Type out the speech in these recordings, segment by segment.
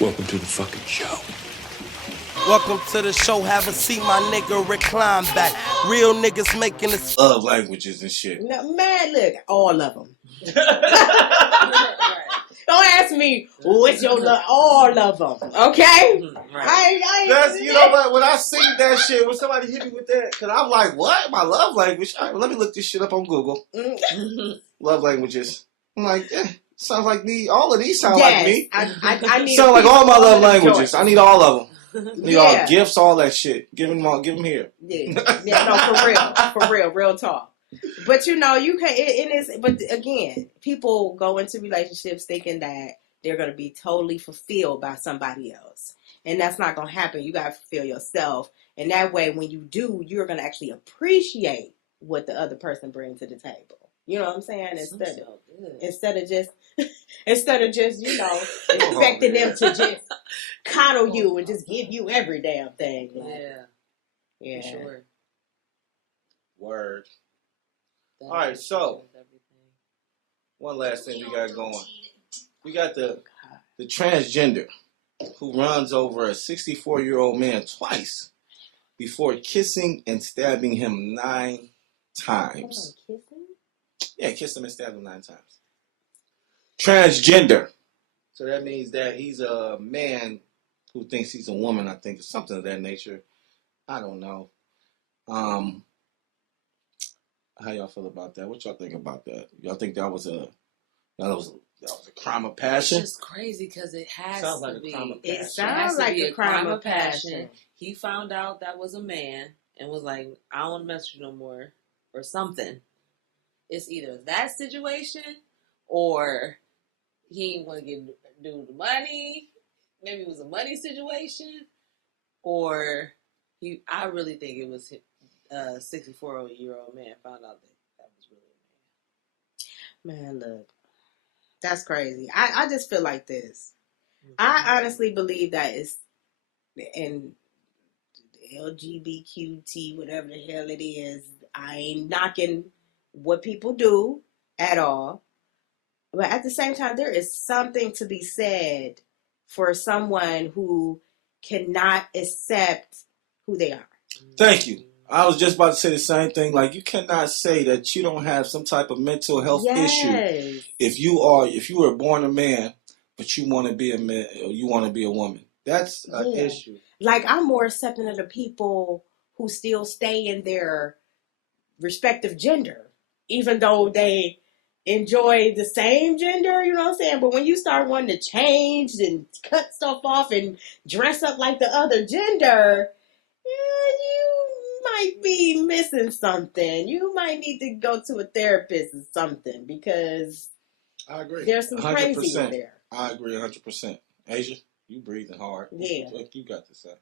Welcome to the fucking show. Welcome to the show. Have a seat, my nigga. Recline back. Real niggas making this love languages and shit. No, man, look, all of them. Don't ask me what's your love. All of them, okay? Right. That's, you know what? When I see that shit, when somebody hit me with that, because I'm like, what? My love language? All right, let me look this shit up on Google. Love languages. I'm like, sounds like me. All of these sound like me. I need sound like all my love languages. choice. I need all of them. Need all Yeah. gifts, all that shit. Give them all. Give them here. Yeah, no, for real talk. But you know, you can. It is. But again, people go into relationships thinking that they're going to be totally fulfilled by somebody else, and that's not going to happen. You got to fulfill yourself, and that way, when you do, you're going to actually appreciate what the other person brings to the table. You know what I'm saying? Instead of just you know expecting them to just coddle you and just give you every damn thing. Like, yeah, For sure. Word. All right, so one last thing we got going. We got the transgender who runs over a 64-year-old man twice before kissing and stabbing him 9 times. Yeah, kissed him and stabbed him 9 times. Transgender. So that means that he's a man who thinks he's a woman, I think, or something of that nature. I don't know. How y'all feel about that? What y'all think about that? Y'all think that was a crime of passion? It's just crazy because it has Sounds to like a be. crime of It passion. sounds like a crime of passion. He found out that was a man and was like, I don't want to mess with you no more, or something. It's either that situation or he didn't want to do the money. Maybe it was a money situation, or I really think it was a 64-year-old man found out that was really a man. Man, look, that's crazy. I just feel like this. I honestly believe that it's in LGBTQT, whatever the hell it is. I ain't knocking what people do at all. But at the same time, there is something to be said for someone who cannot accept who they are. Thank you. I was just about to say the same thing. Like, you cannot say that you don't have some type of mental health issue if you were born a man, but you want to be a man or you want to be a woman. That's an issue. Like, I'm more accepting of the people who still stay in their respective gender, even though they enjoy the same gender, you know what I'm saying? But when you start wanting to change and cut stuff off and dress up like the other gender, you might be missing something. You might need to go to a therapist or something because I agree. There's some 100%. crazy in there. I agree 100%. Asia, you breathing hard. Yeah. What you got to say?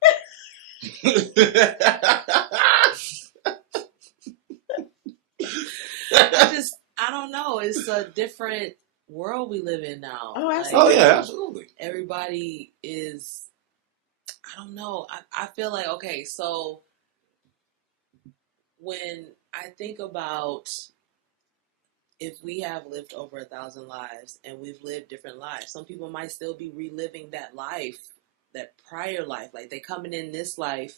I don't know. It's a different world we live in now. Oh, absolutely. Yeah, absolutely. Everybody is, I don't know. I feel like, okay, so when I think about if we have lived over 1,000 lives and we've lived different lives, some people might still be reliving that life, that prior life. Like they coming in this life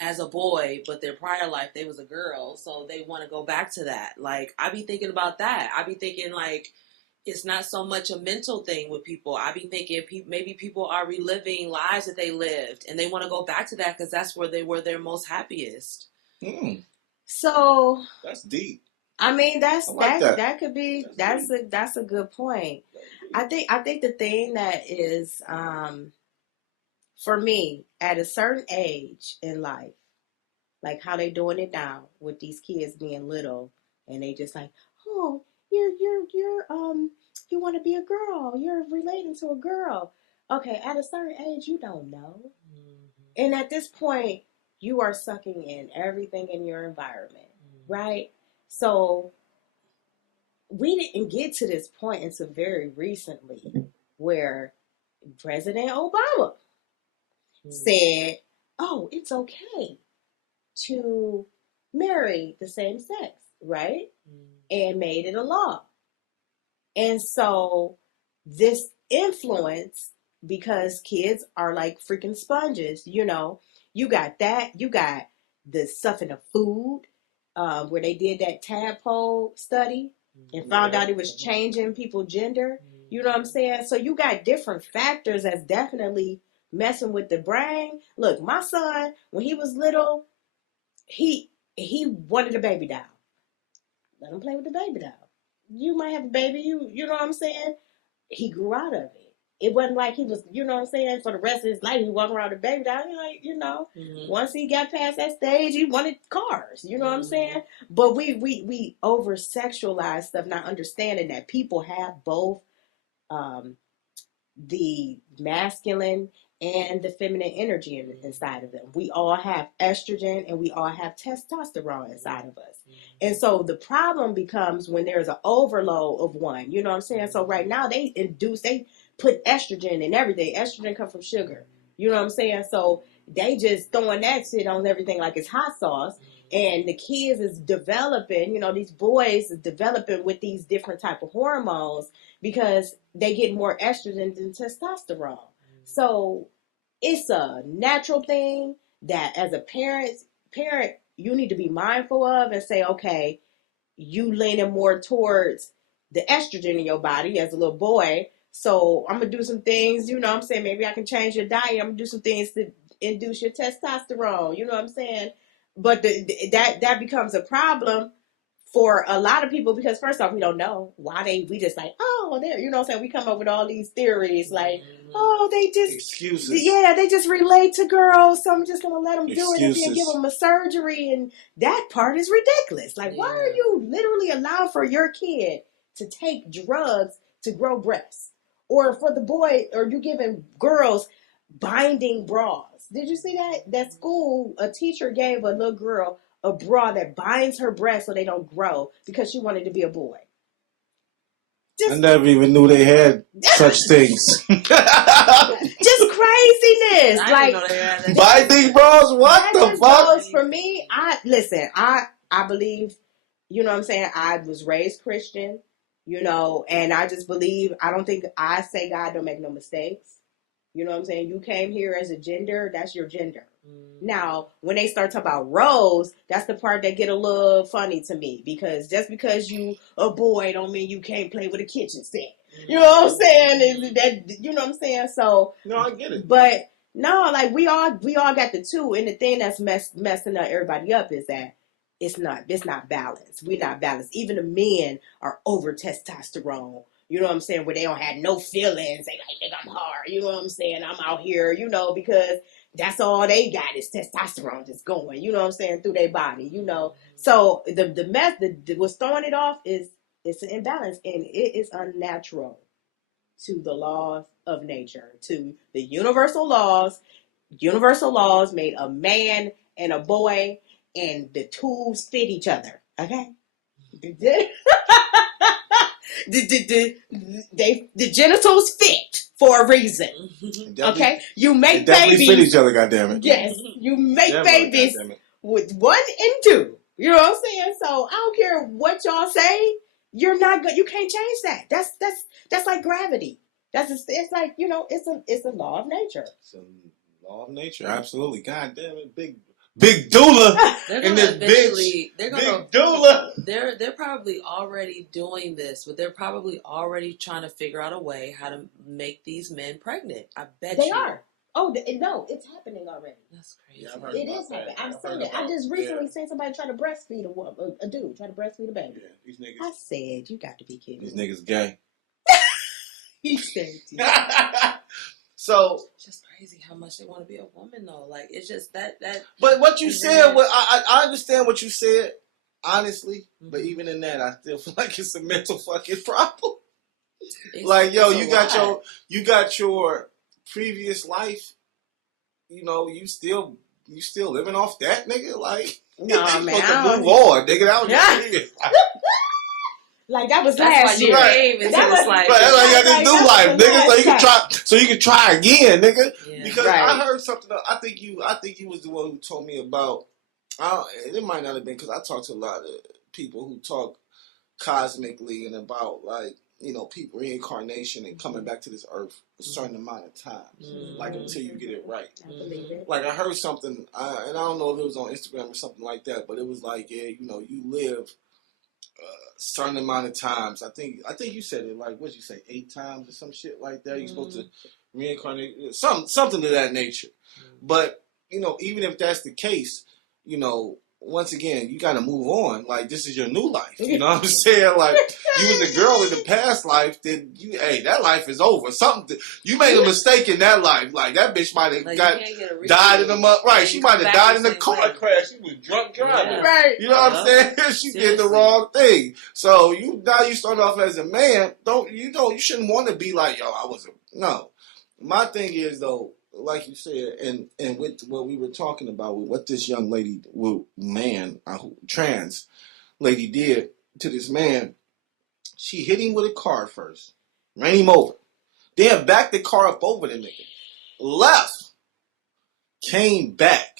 as a boy, but their prior life they was a girl, so they want to go back to that. Like I be thinking about that. I be thinking like it's not so much a mental thing with people. I be thinking maybe people are reliving lives that they lived and they want to go back to that because that's where they were their most happiest. So that's deep. I mean, that could be that's a good point. I think the thing that is for me at a certain age in life, like how they doing it now with these kids being little, and they just like, oh, you're you want to be a girl, you're relating to a girl. Okay, at a certain age, you don't know, and at this point, you are sucking in everything in your environment, right? So we didn't get to this point until very recently, where President Obama said, oh, it's okay to marry the same sex, right? And made it a law. And so this influenced because kids are like freaking sponges. You know, you got that. You got the stuff in the food, where they did that tadpole study and found out it was changing people's gender. You know what I'm saying? So you got different factors that's definitely messing with the brain. Look, my son, when he was little, he wanted a baby doll. Let him play with the baby doll. You might have a baby, you know what I'm saying? He grew out of it. It wasn't like he was, you know what I'm saying, for the rest of his life he walking around with a baby doll. Once he got past that stage, he wanted cars. You know what I'm saying? But we over sexualize stuff, not understanding that people have both the masculine and the feminine energy inside of them. We all have estrogen and we all have testosterone inside of us. And so the problem becomes when there's an overload of one. You know what I'm saying? So right now they put estrogen in everything. Estrogen comes from sugar. You know what I'm saying? So they just throwing that shit on everything like it's hot sauce. And the kids is developing, these boys is developing with these different type of hormones because they get more estrogen than testosterone. So it's a natural thing that as a parent, you need to be mindful of and say, okay, you leaning more towards the estrogen in your body as a little boy. So I'm going to do some things, I'm saying, maybe I can change your diet. I'm going to do some things to induce your testosterone. You know what I'm saying? But that becomes a problem for a lot of people because first off, we don't know why we just like, oh, there, you know what I'm saying? We come up with all these theories like, oh, they just excuses. Yeah, they just relate to girls, so I'm just gonna let them Excuses. do it and then give them a surgery, and that part is ridiculous. Like, why are you literally allowing for your kid to take drugs to grow breasts, or for the boy, or you giving girls binding bras? Did you see that? That school, a teacher gave a little girl a bra that binds her breasts so they don't grow because she wanted to be a boy. I never even knew they had such things. Just craziness. Binding bras? What the fuck? For me, I believe, you know what I'm saying? I was raised Christian, and I just believe, I don't think I say God don't make no mistakes. You know what I'm saying? You came here as a gender, that's your gender. Now, when they start talking about roles, that's the part that get a little funny to me, because just because you a boy don't mean you can't play with a kitchen set. You know what I'm saying? That, you know what I'm saying? So no, I get it. But no, like we all got the two, and the thing that's messing up everybody up is that it's not balanced. We're not balanced. Even the men are over testosterone. You know what I'm saying? Where they don't have no feelings. They like, I'm hard. You know what I'm saying? I'm out here, because that's all they got is testosterone just going, you know what I'm saying, through their body, So the mess, what's throwing it off is it's an imbalance, and it is unnatural to the laws of nature, to the universal laws. Universal laws made a man and a boy, and the tools fit each other, okay? The genitals fit for a reason. Okay, you make babies. Fit each other, goddammit. Yes, you make babies with 1 and 2. You know what I'm saying? So I don't care what y'all say. You're not good. You can't change that. That's like gravity. It's like it's a law of nature. It's a law of nature. Absolutely. God damn it, big doula. They're probably already doing this, but they're probably already trying to figure out a way how to make these men pregnant. I bet they are. Oh no, it's happening already. That's crazy. Yeah, it is happening. I've seen it. I just recently seen somebody try to breastfeed a dude try to breastfeed a baby. Yeah, these niggas. I said, you got to be kidding. These niggas gay. He said. So it's just crazy how much they want to be a woman, though. Like, it's just that. But what you said, I understand what you said, honestly. Mm-hmm. But even in that, I still feel like it's a mental fucking problem. You got your previous life. You still living off that, nigga. Like, no, man, supposed to move on, nigga. That was your previous life. Like that was last year. Right. That's why you got this new life, nigga. So you can try again, nigga. Yeah. Because I heard something. I think you was the one who told me about. It might not have been because I talked to a lot of people who talk cosmically and about like people reincarnation and coming back to this earth a certain amount of times, like until you get it right. I believe it. Like I heard something, and I don't know if it was on Instagram or something like that, but it was like, yeah, you live a certain amount of times. I think you said it like, what'd you say, 8 times or some shit like that. You're supposed to reincarnate, something to that nature. But even if that's the case, once again, you got to move on. Like, this is your new life. You know what I'm saying? Like, you was a girl in the past life, then that life is over. You made a mistake in that life. Like, that bitch might have died in the mud. Right, she might have died in a car crash. She was drunk driving. Yeah. Right. You know what I'm saying? She did the wrong thing. So, you start off as a man. You shouldn't want to be like, no. My thing is, though, like you said, and with what we were talking about, with what this young lady, trans lady did to this man, she hit him with a car first, ran him over, then backed the car up over the nigga, left, came back,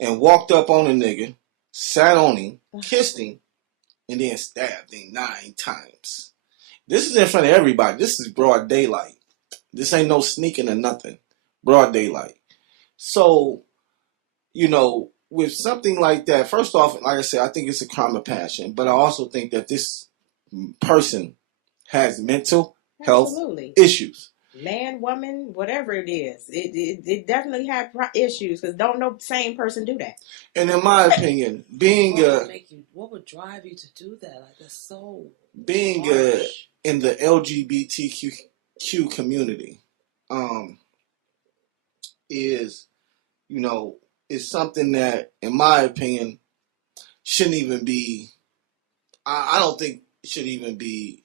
and walked up on the nigga, sat on him, kissed him, and then stabbed him 9 times. This is in front of everybody. This is broad daylight. This ain't no sneaking or nothing. Broad daylight. So, with something like that, first off, like I said, I think it's a crime of passion, but I also think that this person has mental health issues. Man, woman, whatever it is, it definitely have issues, because don't no same person do that. And in my opinion, what would drive you to do that? Like, that's so being in the LGBTQ community, is something that, in my opinion, shouldn't even be. I don't think it shouldn't even be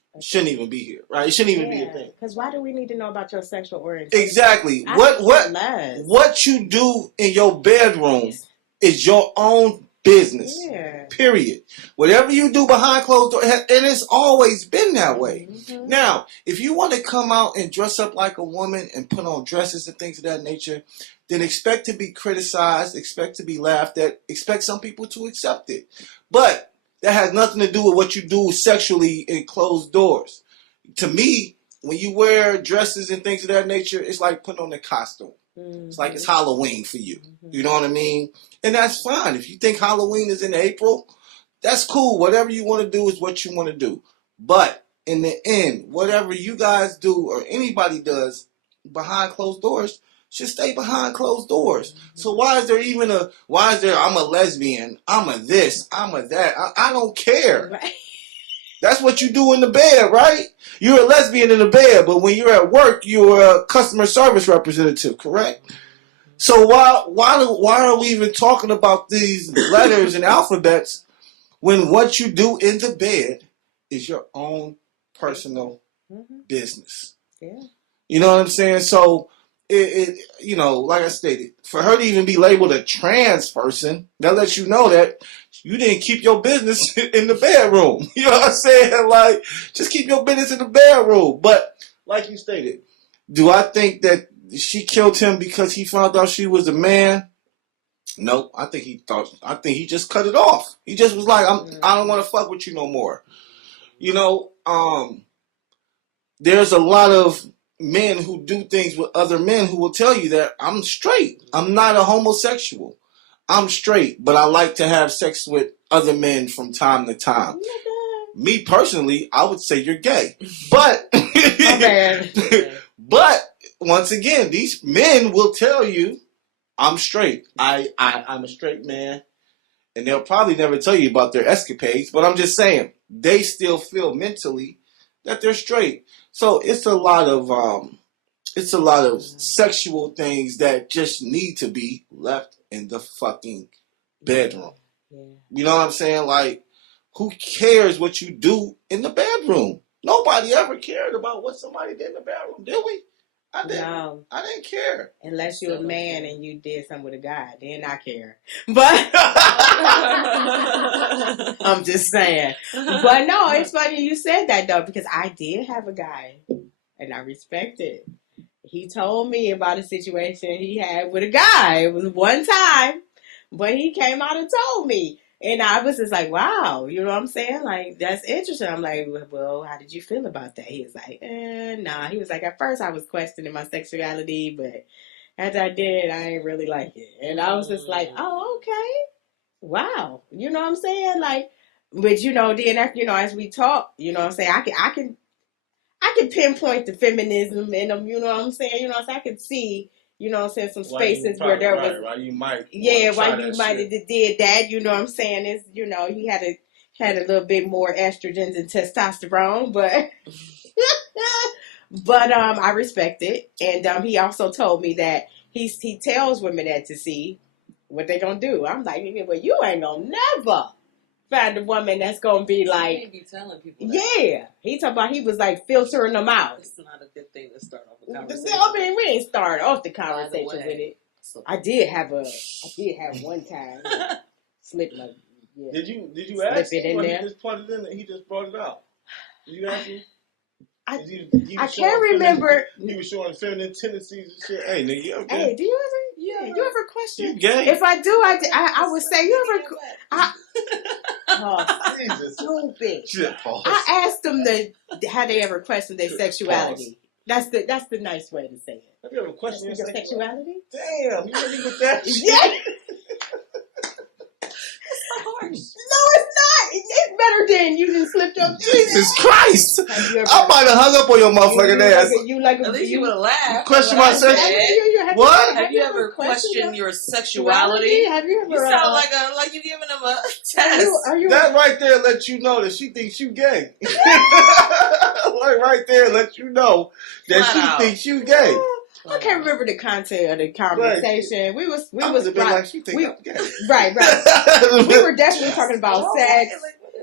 here, right? It shouldn't even be a thing. Because why do we need to know about your sexual orientation? Exactly. What you do in your bedroom is your own business. Yeah. Period. Whatever you do behind closed doors, and it's always been that way. Mm-hmm. Now, if you want to come out and dress up like a woman and put on dresses and things of that nature, then expect to be criticized, expect to be laughed at, expect some people to accept it. But that has nothing to do with what you do sexually in closed doors. To me, when you wear dresses and things of that nature, it's like putting on a costume. Mm-hmm. It's like it's Halloween for you. Mm-hmm. You know what I mean? And that's fine. If you think Halloween is in April, that's cool. Whatever you want to do is what you want to do. But in the end, whatever you guys do or anybody does behind closed doors should stay behind closed doors. Mm-hmm. So why is there, I'm a lesbian, I'm a this, I'm a that. I don't care. Right. That's what you do in the bed, right? You're a lesbian in the bed, but when you're at work, you're a customer service representative, correct? So why are we even talking about these letters and alphabets when what you do in the bed is your own personal business? Yeah. You know what I'm saying? So it like I stated, for her to even be labeled a trans person, that lets you know that you didn't keep your business in the bedroom. You know what I'm saying? Like, just keep your business in the bedroom. But like you stated, do I think that she killed him because he found out she was a man? No, I think he just cut it off. He just was like, I don't want to fuck with you no more. There's a lot of men who do things with other men who will tell you that I'm straight. I'm not a homosexual. I'm straight, but I like to have sex with other men from time to time. Me personally, I would say you're gay. But but once again, these men will tell you I'm straight. I'm a straight man. And they'll probably never tell you about their escapades, but I'm just saying, they still feel mentally that they're straight. So it's a lot of sexual things that just need to be left in the fucking bedroom. Yeah. You know what I'm saying? Like, who cares what you do in the bedroom? Nobody ever cared about what somebody did in the bedroom, did we? I didn't care. Unless you're a man and you did something with a guy, then I care. But I'm just saying. But no, it's funny you said that though, because I did have a guy and I respect it. He told me about a situation he had with a guy. It was one time, but he came out and told me. And I was just like, wow, you know what I'm saying? Like, that's interesting. I'm like, well, how did you feel about that? He was like, nah. He was like, at first I was questioning my sexuality, but after I did, I ain't really like it. And I was just like, oh, okay. Wow. You know what I'm saying? Like, but you know, then after, you know, as we talk, you know what I'm saying? I can pinpoint the feminism in them, you know what I'm saying? You know what I'm saying? I can see, you know what I'm saying, some spaces where there was, why you might, why you might have did that, you know what I'm saying? Is, you know, he had a little bit more estrogens and testosterone, but but I respect it. And he also told me that he tells women that to see what they gonna do. I'm like, well, you ain't gonna never find a woman that's gonna be You like, can't be telling people that. yeah. He talking about he was like filtering them out. It's not a good thing to start off a conversation. I mean, we ain't started off the By conversation the way, with it. so- I did have one time slip my Did you Slip ask it in him? Or there. He just put it in. He just brought it out. Did you ask him? I- He I was can't showing remember. He was showing feminine tendencies and shit. Hey, nigga, you okay? Hey, do you ever question? You gay? If I do, I would say you ever. Oh, Jesus. stupid. Shit, pause. I asked them how they ever questioned their sexuality. That's the nice way to say it. Have you ever questioned your Sexuality? Damn, you ready with that shit? Yeah. harsh. No, it's not. It's better than you just slipped up. Jesus Christ! Have you ever? I might have hung up on your motherfucking ass. At least you would have laughed. Question What my I sex- said. What? Have you ever questioned your sexuality? Have you ever? You sound like you giving them a test. Are you? That right there lets you know that she thinks you gay. Like right there lets you know that Flat she out. thinks you gay. I can't remember the content of the conversation. We was I would have been like, she think I'm gay. right. We were definitely talking about sex.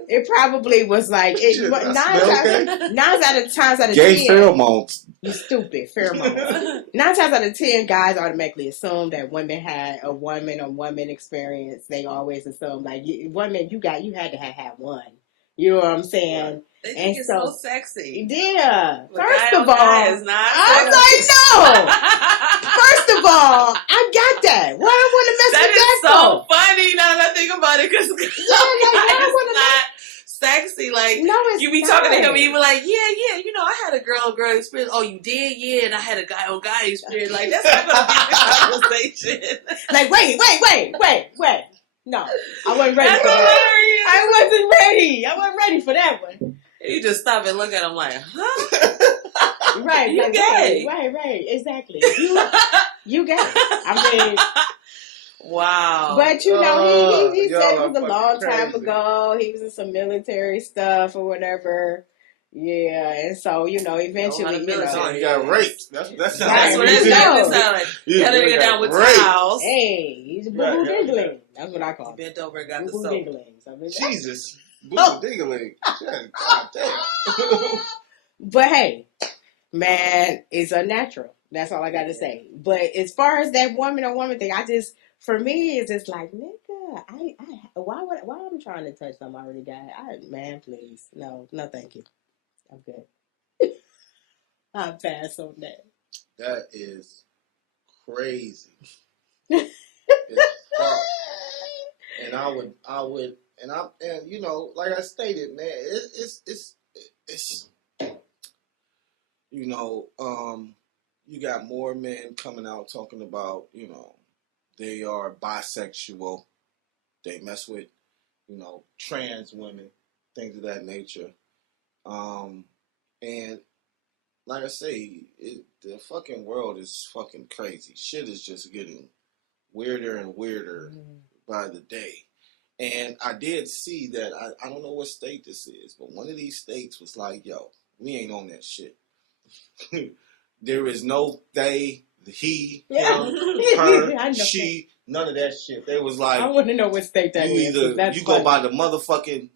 It probably was like Shit, I smell nine out of times Gay 10. pheromones. You stupid pheromones. 9 times out of 10, guys automatically assume that women had a woman experience. They always assume like women, you had to have one. You know what I'm saying? They think And it's so- so sexy. Yeah. But First guy of on all, guy is not I'm sexy. like, no. First of all, I got that. Why I want to mess That with is that so for? funny now that I think about it, because it's not sexy. Like, No, it's you be not. talking to him and you be like, yeah, you know, I had a girl experience. Oh, you did? Yeah, and I had a guy on guy experience. Like, that's not going to be the conversation. Like, wait. No, I wasn't ready That's for that. hilarious. I wasn't ready for that one. You just stop and look at him like, huh? Right, You like, gay. right, exactly. You gay. I mean, wow. but you know, he y'all said it are was a long fucking time crazy. ago. He was in some military stuff or whatever. Yeah, and so you know, eventually, you military. Oh, know, you got raped. That sounds That's what like it you sounds did. like. You Got a nigga got down with raped. towels. hey, he's a boo Right, boo yeah, dingling. That's what I call He it. bent over and got the Boo boo soap. dingling. So it's- Jesus. Boo dingling. God damn. But hey, man, it's unnatural. That's all I got to say. But as far as that woman on woman thing, for me, it's just like, nigga, why I'm trying to touch something I already got? Man, please, no, thank you. I'm good. I'll pass on that. That is crazy. It's fuck. And I would, and you know, like I stated, man, it's, you know, you got more men coming out talking about, you know, they are bisexual, they mess with, you know, trans women, things of that nature, and like I say, the fucking world is fucking crazy. Shit is just getting weirder and weirder by the day. And I did see that, I don't know what state this is, but one of these states was like, yo, we ain't on that shit. There is no they, he, him, I her, know she, none of that shit. They was that. like, I want to know what state that you is. either, That's you go funny. by the motherfucking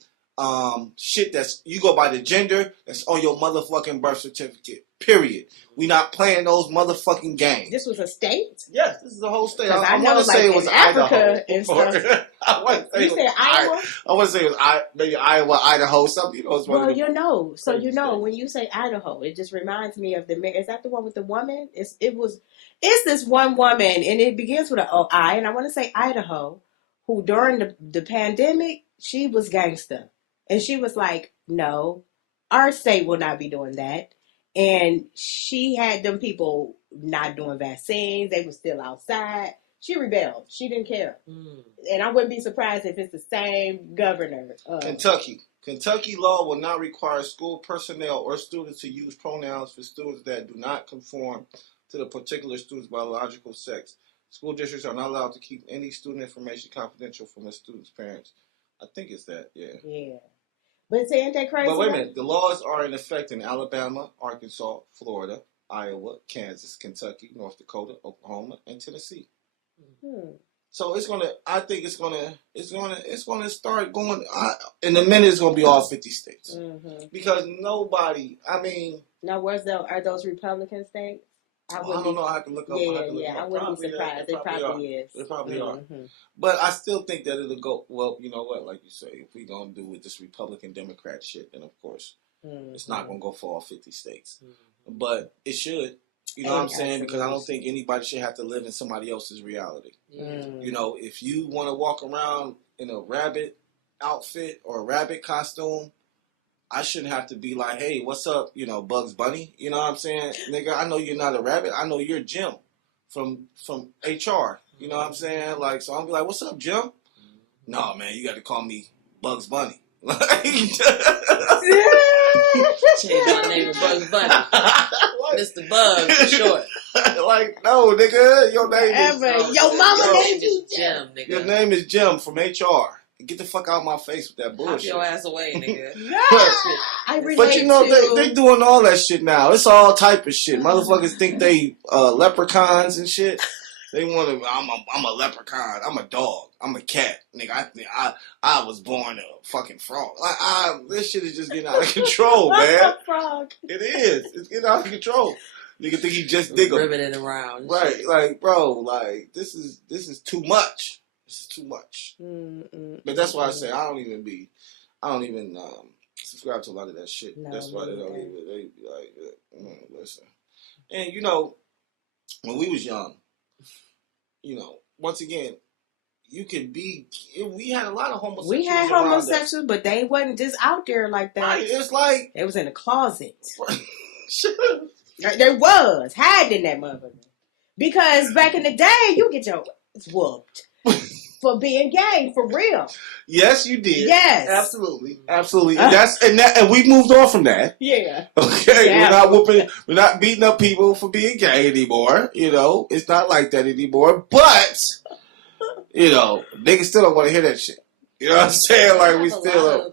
shit you go by the gender that's on your motherfucking birth certificate. Period. We not playing those motherfucking games. This was a state? Yes, this is the whole state. 'Cause I know, want to say like, it was in Africa Idaho. and stuff. I want to say You it was said Iowa? I want to say it was maybe Iowa, Idaho, something. You know, it's one Well, of the you know, so crazy you know, states. when you say Idaho, it just reminds me of is that the one with the woman? It's this one woman, and it begins with an I, and I want to say Idaho, who during the pandemic, she was gangster. And she was like, no, our state will not be doing that. And she had them people not doing vaccines. They were still outside. She rebelled. She didn't care. And I wouldn't be surprised if it's the same governor. Kentucky law will not require school personnel or students to use pronouns for students that do not conform to the particular student's biological sex. School districts are not allowed to keep any student information confidential from a student's parents. I think it's that, yeah. Yeah. But ain't that crazy? But wait a minute. The laws are in effect in Alabama, Arkansas, Florida, Iowa, Kansas, Kentucky, North Dakota, Oklahoma, and Tennessee. So I think it's gonna start going. In a minute, it's gonna be all 50 states because nobody. I mean, now are those Republican states? I don't know. I have to look up. I wouldn't be surprised. It probably is. They probably are. But I still think that it'll go. Well, you know what? Like you say, if we're gonna do with this Republican Democrat shit, then of course it's not gonna go for all 50 states. But it should. You know what I'm saying? Because I don't think anybody should have to live in somebody else's reality. You know, if you want to walk around in a rabbit outfit or a rabbit costume, I shouldn't have to be like, hey, what's up, you know, Bugs Bunny? You know what I'm saying? Nigga, I know you're not a rabbit. I know you're Jim from HR. You know what I'm saying? Like, so I'm be like, what's up, Jim? No, man, you got to call me Bugs Bunny. Change my name to Bugs Bunny. Mr. Bug, for short. Like, no, nigga, your name is... Your mama named you Jim, nigga. Your name is Jim from HR. Get the fuck out of my face with that bullshit. Hop your ass away, nigga. But you know, they doing all that shit now. It's all type of shit. Motherfuckers think they leprechauns and shit. They want to. I'm a leprechaun. I'm a dog. I'm a cat, nigga. I was born a fucking frog. This shit is just getting out of control, man. Frog. It is. It's getting out of control. Nigga think he just dig 'em. Riveting around. Right, shit. Like, bro, like this is too much. This is too much. But that's why I say I don't even subscribe to a lot of that shit. No, that's why they don't even. They be like, listen. And you know, when we was young. You know, once again, you could be. We had a lot of homosexuals. We had homosexuals, but they wasn't just out there like that. Right, it's like it was in the closet. There was hiding that motherfucker. Because back in the day, you get your ass whooped for being gay, for real. Yes, you did. Yes, absolutely. And we moved on from that. Yeah. Okay, yeah. We're not beating up people for being gay anymore. You know, it's not like that anymore. But you know, niggas still don't want to hear that shit. You know what I'm saying? Like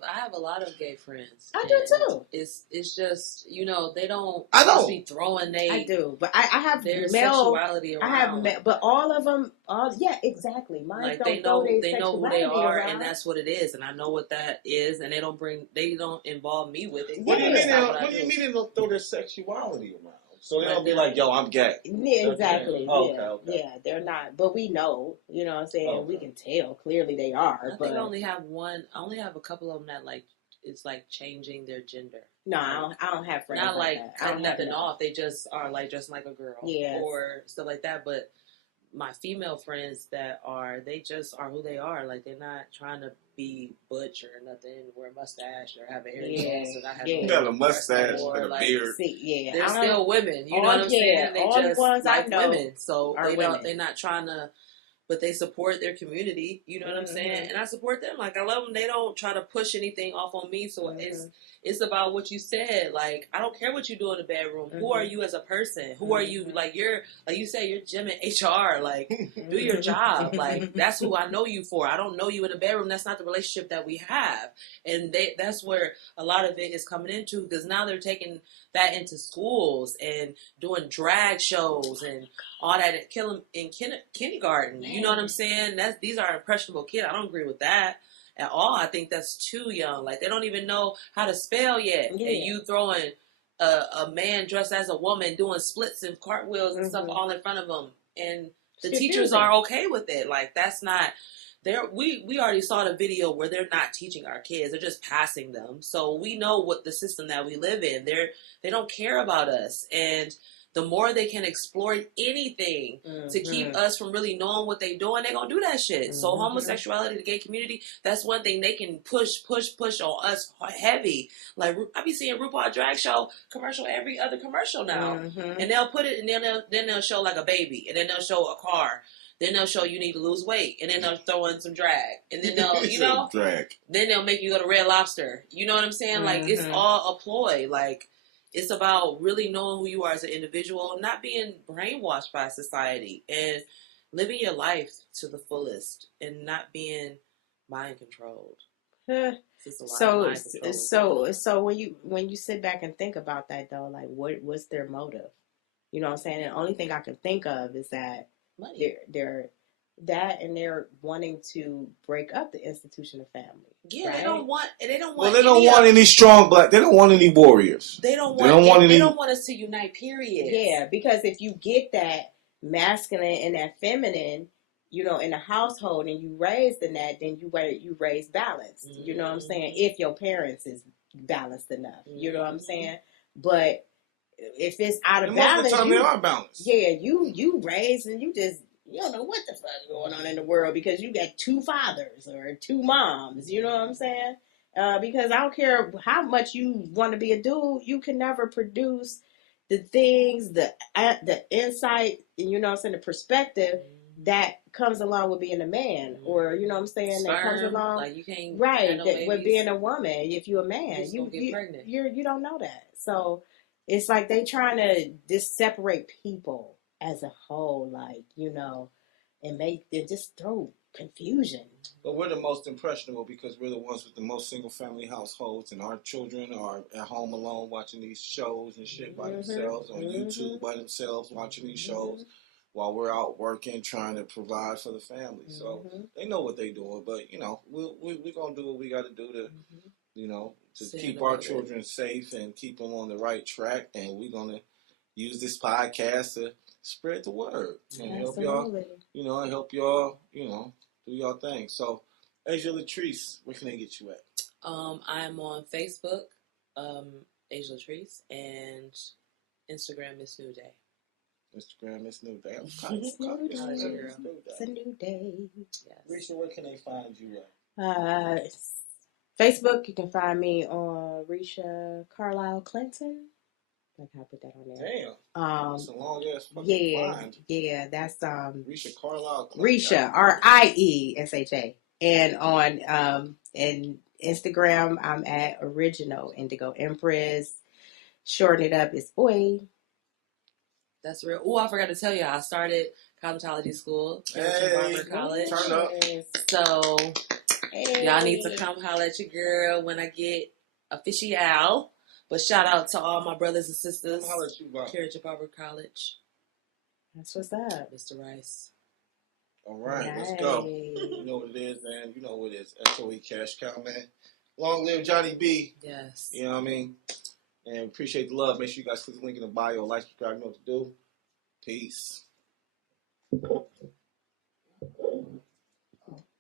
I have a lot of gay friends. I do too. It's just, you know, they don't be throwing I do, but I have their male sexuality around. I have but all of them, yeah, exactly. Mine like don't they know who they are, around. and that's what it is, and I know what that is, and they don't involve me with it. What do you mean? What do you mean they don't throw their sexuality around? So they don't be like, yo, I'm gay. Yeah, exactly. Okay. Yeah, they're not. But we know, you know what I'm saying? Okay. We can tell. Clearly they are. I think I only have a couple of them that like, it's like changing their gender. No, I don't have friends. Not like cutting nothing off. They just are like dressing like a girl. Yeah. Or stuff like that. But my female friends they just are who they are. Like they're not trying to be butch or nothing, wear a mustache or have a haircut. You got a mustache and a beard. They're still women. You know what I'm saying? They just like women. So they're not trying to, but they support their community. You know what I'm saying? And I support them. Like I love them. They don't try to push anything off on me. So it's about what you said. Like I don't care what you do in the bedroom. Who are you as a person? Who are you? Like you say, you're Jim in HR. Like do your job. Like that's who I know you for. I don't know you in the bedroom. That's not the relationship that we have. And that's where a lot of it is coming into, because now they're taking that into schools and doing drag shows and all that in kindergarten. You know what I'm saying? These are impressionable kids. I don't agree with that at all. I think that's too young. Like they don't even know how to spell yet. Yeah. And you throwing a man dressed as a woman doing splits and cartwheels and stuff all in front of them. And the teachers are okay with it. Like that's not... We already saw the video where they're not teaching our kids. They're just passing them. So we know what the system that we live in. They don't care about us. And the more they can exploit anything to keep us from really knowing what they're doing, they're going to do that shit. So homosexuality, the gay community, that's one thing they can push on us heavy. Like, I be seeing RuPaul Drag Show commercial every other commercial now. And they'll put it, and then they'll show like a baby, and then they'll show a car. Then they'll show you need to lose weight, and then they'll throw in some drag, and then they'll, you know, drag. Then they'll make you go to Red Lobster. You know what I'm saying? Like, it's all a ploy. Like, it's about really knowing who you are as an individual, not being brainwashed by society, and living your life to the fullest, and not being mind controlled. So when you sit back and think about that though, like what's their motive? You know what I'm saying? And the only thing I can think of is that Money. they're wanting to break up the institution of family. Yeah, right? they don't want. Well, they don't want any strong black. They don't want any warriors. They don't want us to unite. Period. Yeah, because if you get that masculine and that feminine, you know, in a household, and you raised in that, then you raise balanced. You know what I'm saying? If your parents is balanced enough, you know what I'm saying? But if it's out of balance, most of the time they are balanced. Yeah, you raised and you don't know what the fuck is going on in the world because you got two fathers or two moms. You know what I'm saying? Because I don't care how much you want to be a dude, you can never produce the things, the insight, you know what I'm saying, the perspective that comes along with being a man, or you know what I'm saying, Sperm, that comes along, like you can't, right? no That with being a woman, if you're a man, you get pregnant. You don't know that. So it's like they trying to just separate people as a whole, like, you know, and just throw confusion. But we're the most impressionable because we're the ones with the most single family households, and our children are at home alone watching these shows and shit by themselves on YouTube by themselves watching these shows while we're out working trying to provide for the family. So they know what they're doing, but you know, we're gonna do what we got to do to you know, to keep our children safe and keep them on the right track, and we're gonna use this podcast to spread the word and help y'all, you know, and help y'all, you know, do y'all thing. So, Asia Latrice, where can they get you at? I'm on Facebook, Asia Latrice, and Instagram Miss New Day. Instagram Miss New Day. It's a new day. Yes. Risha, where can they find you at? Facebook, you can find me on Risha Carlisle Clinton. Like I put that on there. Damn. That's a long ass fucking find. Yeah, that's Risha Carlisle Clinton. Risha RIESHA. And on and Instagram I'm at Original Indigo Empress. Shorten it up, it's Oi. That's real. Oh, I forgot to tell you, I started cosmetology school at Barber College. Turn up. So y'all need to come holler at your girl when I get official. But shout out to all my brothers and sisters here at Barber College. That's what's up. Mr. Rice. All right, let's go. You know what it is, man. You know what it is. SOE Cash Cow, man. Long live Johnny B. Yes. You know what I mean? And appreciate the love. Make sure you guys click the link in the bio. Like, subscribe, you know what to do. Peace.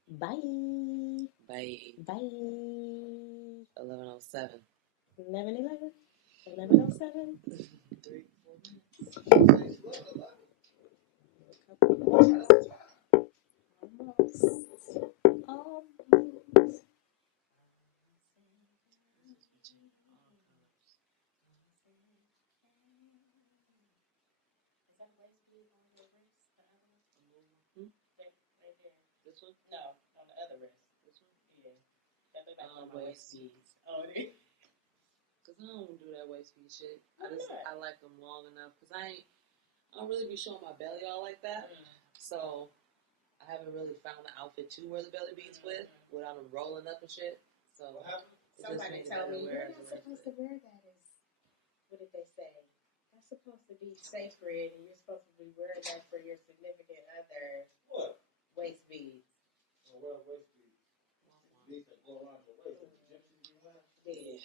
Bye. Bye. Bye. 11:07. 11:11. 11:07. 3, Almost. This one? No, on the other wrist. This one? Yeah. That look like waist beads. Oh, it is. Cause I don't do that waist bead shit. I like them long enough. Cause I don't really be showing my belly all like that. So I haven't really found the outfit to wear the belly beads with without them rolling up and shit. So somebody tell me you're not supposed to wear that. What did they say? That's supposed to be sacred, and you're supposed to be wearing that for your significant other. What? Waist beads. Well, waist beads. Beads that go around the waist. Yeah.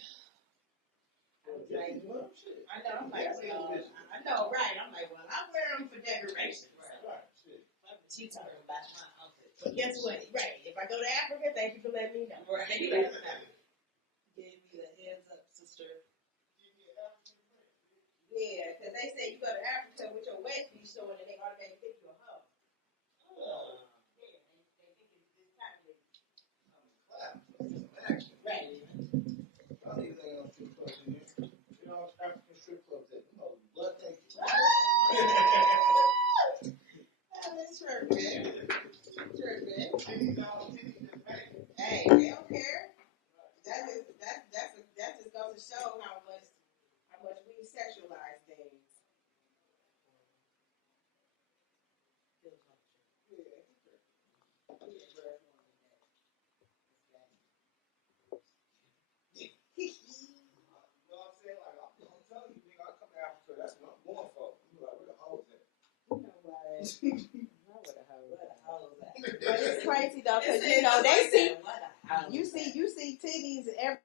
I know, I'm like, well, I know, right? I'm like, well, I wear them for decoration. Right, shit. she talking about my outfit. But guess what? Right. If I go to Africa, thank you for letting me know. Right. Thank you for letting me know. Gave me the heads up, sister. Yeah. because they say you go to Africa with your waist be showing and they automatically think you a hoe. Yeah, they think it's this kind of right. I don't even think no strip clubs in here. You know, African strip clubs that, you know, blood naked. That's tripping. Hey, they don't care. That just goes to show how much we sexualize things. You know what I'm saying? Like, I'm telling you, nigga, I come to Africa, that's what I'm going for. You be like, where the hoes at? You know what? Not with a hoe. But it's crazy though, because you know they see you see titties every